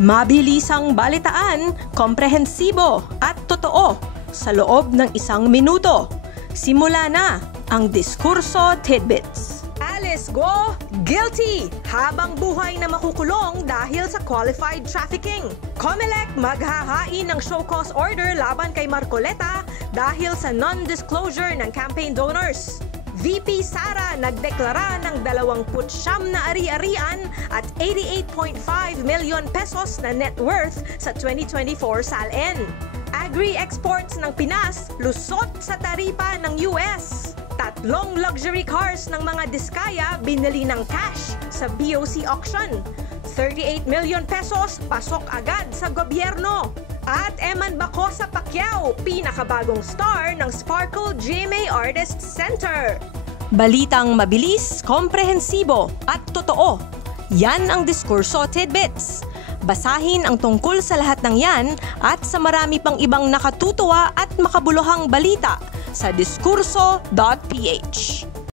Mabilisang balitaan, komprehensibo at totoo sa loob ng 1 minuto. Simula na ang Diskurso Tidbits. Alice Go, guilty! Habang buhay na makukulong dahil sa qualified trafficking. COMELEC maghahain ng show cause order laban kay Marcoleta dahil sa non-disclosure ng campaign donors. VP Sara nagdeklara ng 29 na ari-arian at 88.5 million pesos na net worth sa 2024 SALN. Agri-exports ng Pinas lusot sa taripa ng US. 3 luxury cars ng mga Diskaya binili ng cash sa BOC auction. 38 million pesos pasok agad sa gobyerno. At Eman Bacosa Pacquiao, pinakabagong star ng Sparkle GMA Artists Center. Balitang mabilis, komprehensibo at totoo. Yan ang Diskurso Tidbits. Basahin ang tungkol sa lahat ng yan at sa marami pang ibang nakatutuwa at makabuluhang balita sa diskurso.ph.